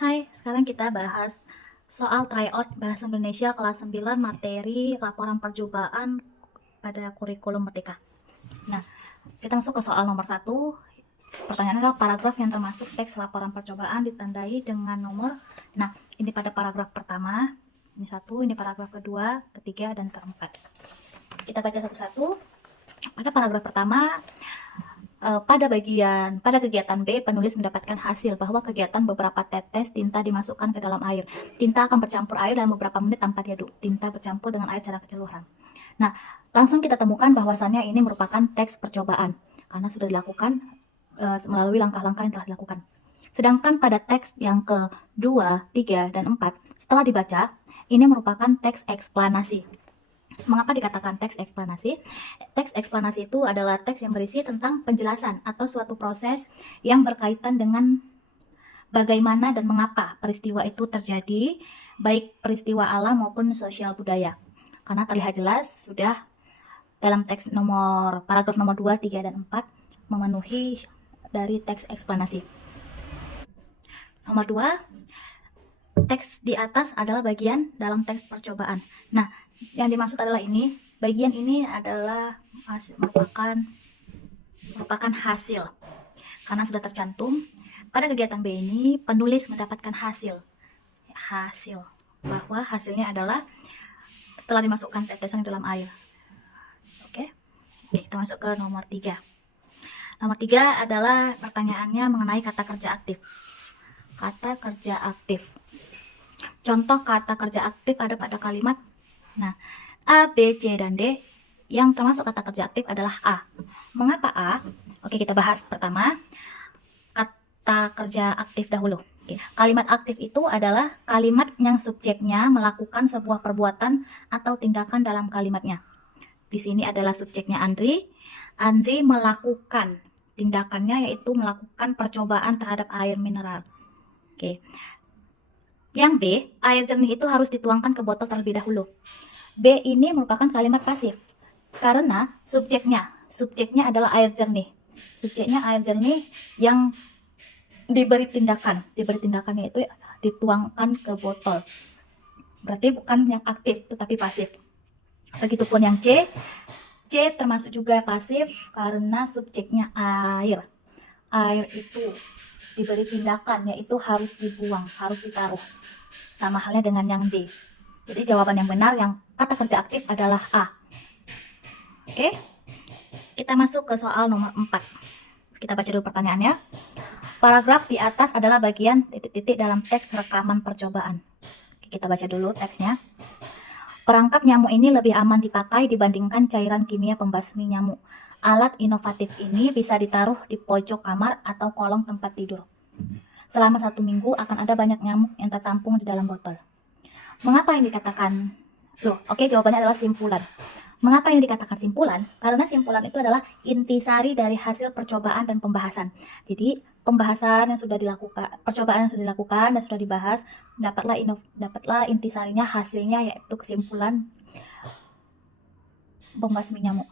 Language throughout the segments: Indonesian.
Hai, sekarang kita bahas soal tryout Bahasa Indonesia kelas 9 materi laporan percobaan pada kurikulum Merdeka. Nah, kita masuk ke soal nomor 1. Pertanyaannya adalah paragraf yang termasuk teks laporan percobaan ditandai dengan nomor. Nah, ini pada paragraf pertama, ini 1, ini paragraf kedua, ketiga, dan keempat. Kita baca satu-satu. Pada paragraf pertama, pada kegiatan B, penulis mendapatkan hasil bahwa kegiatan beberapa tetes tinta dimasukkan ke dalam air. Tinta akan bercampur air dalam beberapa menit tanpa diaduk. Tinta bercampur dengan air secara keseluruhan. Nah, langsung kita temukan bahwasannya ini merupakan teks percobaan karena sudah dilakukan melalui langkah-langkah yang telah dilakukan. Sedangkan pada teks yang ke-2, 3, dan 4, setelah dibaca, ini merupakan teks eksplanasi. Mengapa dikatakan teks eksplanasi? Teks eksplanasi itu adalah teks yang berisi tentang penjelasan atau suatu proses yang berkaitan dengan bagaimana dan mengapa peristiwa itu terjadi, baik peristiwa alam maupun sosial budaya. Karena terlihat jelas sudah dalam teks paragraf nomor 2, 3, dan 4 memenuhi dari teks eksplanasi. Nomor 2, teks di atas adalah bagian dalam teks percobaan. Nah, yang dimaksud adalah ini, bagian ini adalah merupakan hasil. Karena sudah tercantum, pada kegiatan B ini penulis mendapatkan hasil bahwa hasilnya adalah setelah dimasukkan tetesan ke dalam air. Oke, kita masuk ke nomor 3. Nomor 3 adalah pertanyaannya mengenai kata kerja aktif. Kata kerja aktif. Contoh kata kerja aktif ada pada kalimat. Nah, A, B, C, dan D yang termasuk kata kerja aktif adalah A. Mengapa A? Oke, kita bahas pertama kata kerja aktif dahulu. Oke, kalimat aktif itu adalah kalimat yang subjeknya melakukan sebuah perbuatan atau tindakan dalam kalimatnya. Di sini adalah subjeknya Andri. Andri melakukan tindakannya yaitu melakukan percobaan terhadap air mineral. Oke. Yang B, air jernih itu harus dituangkan ke botol terlebih dahulu. B ini merupakan kalimat pasif karena subjeknya adalah air jernih. Subjeknya air jernih yang diberi tindakannya itu dituangkan ke botol. Berarti bukan yang aktif tetapi pasif. Begitupun yang C termasuk juga pasif karena subjeknya air. Air itu diberi tindakan yaitu harus dibuang, harus ditaruh. Sama halnya dengan yang D. Jadi jawaban yang benar yang kata kerja aktif adalah A. Oke, kita masuk ke soal nomor 4. Kita baca dulu pertanyaannya. Paragraf di atas adalah bagian titik-titik dalam teks rekaman percobaan. Kita baca dulu teksnya. Perangkap nyamuk ini lebih aman dipakai dibandingkan cairan kimia pembasmi nyamuk. Alat inovatif ini bisa ditaruh di pojok kamar atau kolong tempat tidur. Selama 1 minggu akan ada banyak nyamuk yang tertampung di dalam botol. Mengapa yang dikatakan? Jawabannya adalah simpulan. Mengapa yang dikatakan simpulan? Karena simpulan itu adalah intisari dari hasil percobaan dan pembahasan. Jadi pembahasan yang sudah dilakukan, percobaan yang sudah dilakukan dan sudah dibahas, dapatlah intisarinya, hasilnya yaitu kesimpulan pembasmi nyamuk.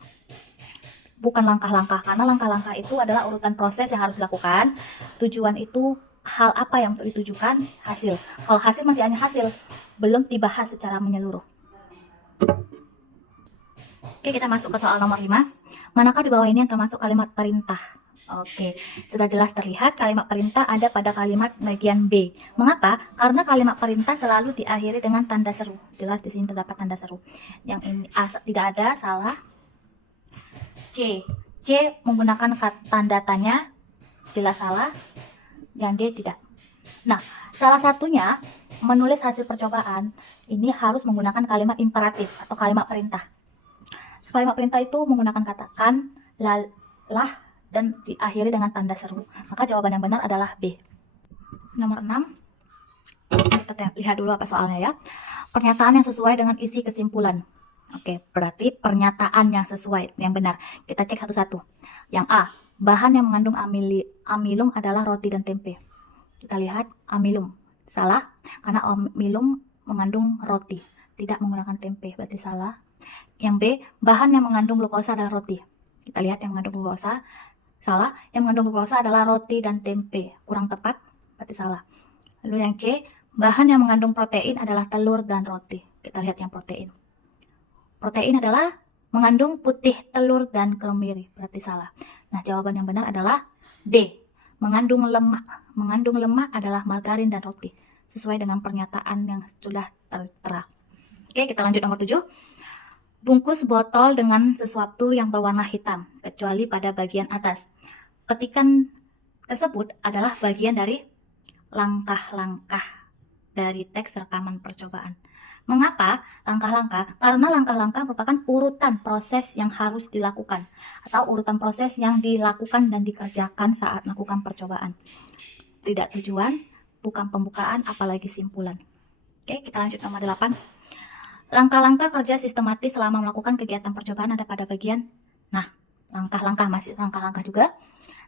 Bukan langkah-langkah, karena langkah-langkah itu adalah urutan proses yang harus dilakukan. Tujuan itu hal apa yang untuk ditujukan? Hasil. Kalau hasil masih hanya hasil, belum dibahas secara menyeluruh. Oke, kita masuk ke soal nomor 5. Manakah di bawah ini yang termasuk kalimat perintah? Oke, sudah jelas terlihat kalimat perintah ada pada kalimat bagian B. Mengapa? Karena kalimat perintah selalu diakhiri dengan tanda seru. Jelas di sini terdapat tanda seru. Yang ini tidak ada, salah. C menggunakan tanda tanya, jelas salah. Yang D tidak. Nah, salah satunya menulis hasil percobaan ini harus menggunakan kalimat imperatif atau kalimat perintah. Kalimat perintah itu menggunakan kata kan, lah, dan diakhiri dengan tanda seru. Maka jawaban yang benar adalah B. Nomor 6. Kita lihat dulu apa soalnya ya. Pernyataan yang sesuai dengan isi kesimpulan. Oke, berarti pernyataan yang sesuai, yang benar. Kita cek satu-satu. Yang A, bahan yang mengandung amilum adalah roti dan tempe. Kita lihat amilum. Salah, karena amilum mengandung roti, tidak menggunakan tempe, berarti salah. Yang B, bahan yang mengandung glukosa adalah roti. Kita lihat yang mengandung glukosa. Salah, yang mengandung glukosa adalah roti dan tempe. Kurang tepat, berarti salah. Lalu yang C, bahan yang mengandung protein adalah telur dan roti. Kita lihat yang protein. Protein adalah mengandung putih telur dan kemiri, berarti salah. Nah, jawaban yang benar adalah D, mengandung lemak. Mengandung lemak adalah margarin dan roti, sesuai dengan pernyataan yang sudah tertera. Oke, kita lanjut nomor 7. Bungkus botol dengan sesuatu yang berwarna hitam, kecuali pada bagian atas. Petikan tersebut adalah bagian dari langkah-langkah dari teks rekaman percobaan. Mengapa langkah-langkah? Karena langkah-langkah merupakan urutan proses yang harus dilakukan, atau urutan proses yang dilakukan dan dikerjakan saat melakukan percobaan. Tidak tujuan, bukan pembukaan, apalagi simpulan. Oke, kita lanjut nomor 8. Langkah-langkah kerja sistematis selama melakukan kegiatan percobaan ada pada bagian. Nah, langkah-langkah masih langkah-langkah juga.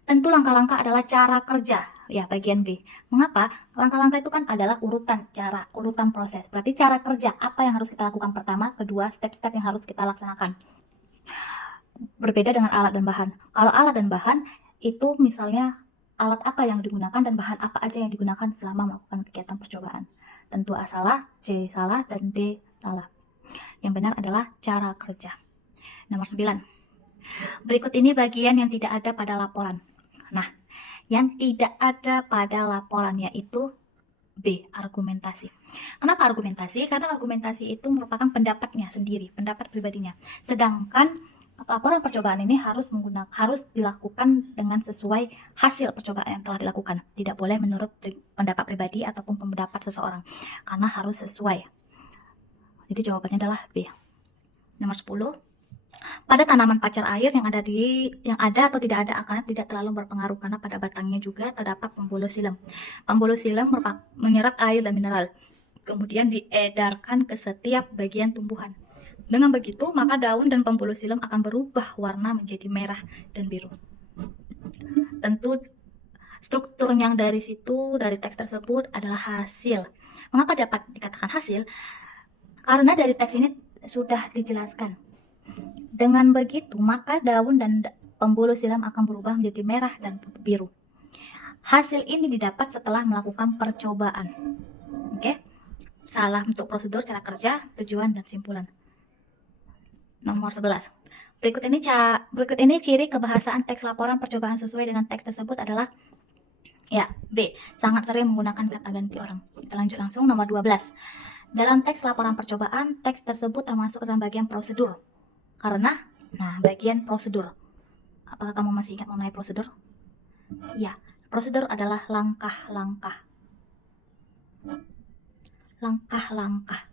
Tentu langkah-langkah adalah cara kerja, ya bagian B. Mengapa? Langkah-langkah itu kan adalah urutan cara, urutan proses. Berarti cara kerja, apa yang harus kita lakukan pertama, kedua, step-step yang harus kita laksanakan. Berbeda dengan alat dan bahan. Kalau alat dan bahan, itu misalnya alat apa yang digunakan dan bahan apa aja yang digunakan selama melakukan kegiatan percobaan. Tentu A salah, C salah, dan D salah. Yang benar adalah cara kerja. Nomor 9. Berikut ini bagian yang tidak ada pada laporan. Nah, yang tidak ada pada laporan yaitu B, argumentasi. Kenapa argumentasi? Karena argumentasi itu merupakan pendapatnya sendiri, pendapat pribadinya. Sedangkan laporan percobaan ini harus dilakukan dengan sesuai hasil percobaan yang telah dilakukan. Tidak boleh menurut pendapat pribadi ataupun pendapat seseorang, karena harus sesuai. Jadi jawabannya adalah B. Nomor 10. Pada tanaman pacar air yang ada atau tidak ada akarnya tidak terlalu berpengaruh, karena pada batangnya juga terdapat pembuluh silem. Pembuluh silem menyerap air dan mineral, kemudian diedarkan ke setiap bagian tumbuhan. Dengan begitu, maka daun dan pembuluh silem akan berubah warna menjadi merah dan biru. Tentu struktur yang dari teks tersebut adalah hasil. Mengapa dapat dikatakan hasil? Karena dari teks ini sudah dijelaskan. Dengan begitu, maka daun dan pembuluh silem akan berubah menjadi merah dan biru. Hasil ini didapat setelah melakukan percobaan. Oke? Salah untuk prosedur, cara kerja, tujuan, dan simpulan. Nomor 11. Berikut ini ciri kebahasaan teks laporan percobaan sesuai dengan teks tersebut adalah ya, B, sangat sering menggunakan kata ganti orang. Kita lanjut langsung nomor 12. Dalam teks laporan percobaan, teks tersebut termasuk dalam bagian prosedur. Karena, bagian prosedur. Apakah kamu masih ingat mengenai prosedur? Ya, prosedur adalah langkah-langkah. Langkah-langkah.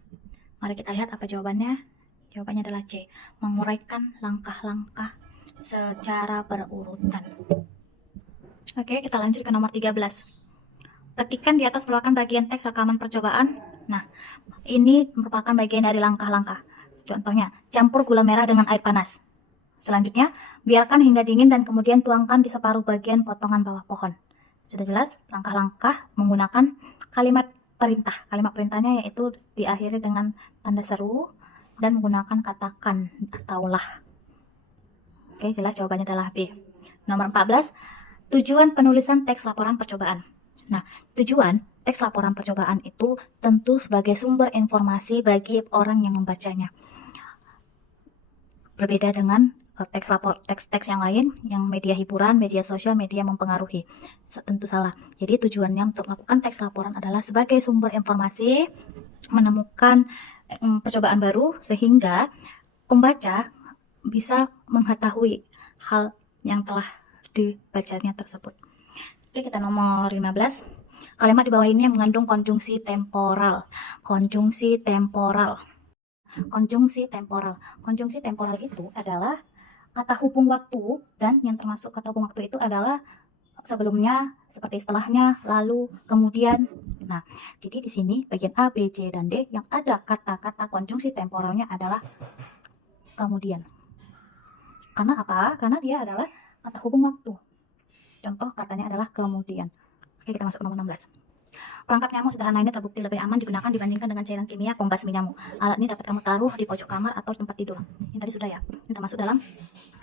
Mari kita lihat apa jawabannya. Jawabannya adalah C, menguraikan langkah-langkah secara berurutan. Oke, kita lanjut ke nomor 13. Petikan di atas merupakan bagian teks rekaman percobaan. Nah, ini merupakan bagian dari langkah-langkah. Contohnya, campur gula merah dengan air panas. Selanjutnya, biarkan hingga dingin dan kemudian tuangkan di separuh bagian potongan bawah pohon. Sudah jelas, langkah-langkah menggunakan kalimat perintah. Kalimat perintahnya yaitu diakhiri dengan tanda seru dan menggunakan katakan atau lah. Oke, jelas jawabannya adalah B. Nomor 14, tujuan penulisan teks laporan percobaan. Nah, tujuan teks laporan percobaan itu tentu sebagai sumber informasi bagi orang yang membacanya. Berbeda dengan teks-teks yang lain, yang media hiburan, media sosial, media mempengaruhi. Tentu salah. Jadi tujuannya untuk melakukan teks laporan adalah sebagai sumber informasi, menemukan percobaan baru, sehingga pembaca bisa mengetahui hal yang telah dibacanya tersebut. Oke, kita nomor 15. Kalimat di bawah ini yang mengandung konjungsi temporal. Konjungsi temporal. Konjungsi temporal. Konjungsi temporal itu adalah kata hubung waktu, dan yang termasuk kata hubung waktu itu adalah sebelumnya, seperti setelahnya, lalu, kemudian. Nah, jadi di sini bagian A, B, C, dan D yang ada kata-kata konjungsi temporalnya adalah kemudian. Karena apa? Karena dia adalah kata hubung waktu. Contoh katanya adalah kemudian. Oke, kita masuk nomor 16. Perangkap nyamuk sederhana ini terbukti lebih aman digunakan dibandingkan dengan cairan kimia pembasmi nyamuk. Alat ini dapat kamu taruh di pojok kamar atau tempat tidur. Ini tadi sudah ya. Ini termasuk dalam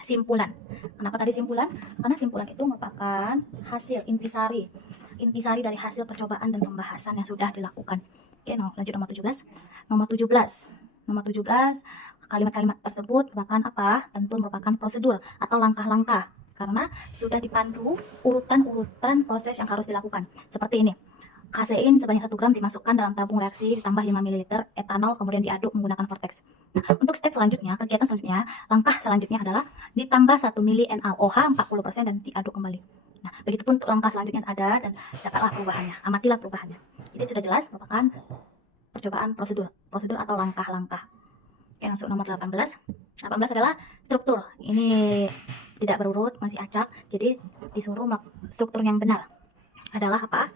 simpulan. Kenapa tadi simpulan? Karena simpulan itu merupakan hasil intisari intisari dari hasil percobaan dan pembahasan yang sudah dilakukan. Oke, lanjut nomor 17. Nomor 17, kalimat-kalimat tersebut merupakan apa? Tentu merupakan prosedur atau langkah-langkah, karena sudah dipandu urutan-urutan proses yang harus dilakukan. Seperti ini. Kasein sebanyak 1 gram dimasukkan dalam tabung reaksi ditambah 5 ml etanol kemudian diaduk menggunakan vortex. Nah, untuk step selanjutnya, kegiatan selanjutnya, langkah selanjutnya adalah ditambah 1 ml NaOH 40% dan diaduk kembali. Nah, begitupun untuk langkah selanjutnya ada dan dapatlah perubahannya. Amatilah perubahannya. Jadi sudah jelas merupakan percobaan prosedur atau langkah-langkah. Oke, masuk nomor 18. 18 adalah struktur. Ini tidak berurut, masih acak. Jadi disuruh struktur yang benar adalah apa?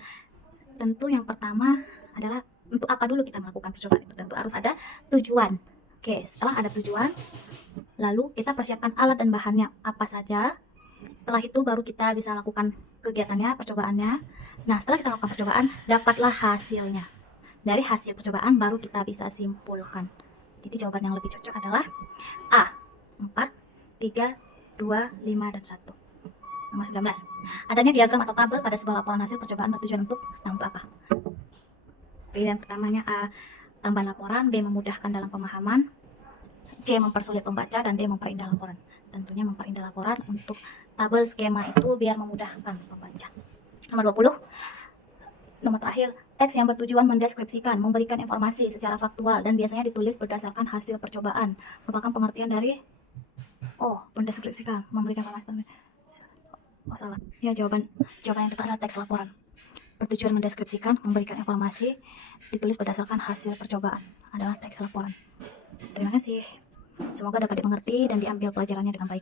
Tentu yang pertama adalah untuk apa dulu kita melakukan percobaan itu. Tentu harus ada tujuan. Oke, setelah ada tujuan, lalu kita persiapkan alat dan bahannya apa saja. Setelah itu baru kita bisa lakukan kegiatannya, percobaannya. Nah, setelah kita lakukan percobaan, dapatlah hasilnya. Dari hasil percobaan baru kita bisa simpulkan. Jadi jawaban yang lebih cocok adalah A. 4, 3, 2, 5, dan 1. Nomor 19. Adanya diagram atau tabel pada sebuah laporan hasil percobaan bertujuan untuk apa? Pilihan pertamanya A. Tambahan laporan, B. Memudahkan dalam pemahaman, C. Mempersulit pembaca, dan D. Memperindah laporan. Tentunya memperindah laporan untuk tabel skema itu biar memudahkan pembaca. Nomor 20. Nomor terakhir, teks yang bertujuan mendeskripsikan, memberikan informasi secara faktual dan biasanya ditulis berdasarkan hasil percobaan. Merupakan pengertian dari mendeskripsikan, memberikan informasi. Salah. Ya, jawaban yang tepat adalah teks laporan. Bertujuan mendeskripsikan, memberikan informasi, ditulis berdasarkan hasil percobaan adalah teks laporan. Terima kasih. Semoga dapat dimengerti dan diambil pelajarannya dengan baik.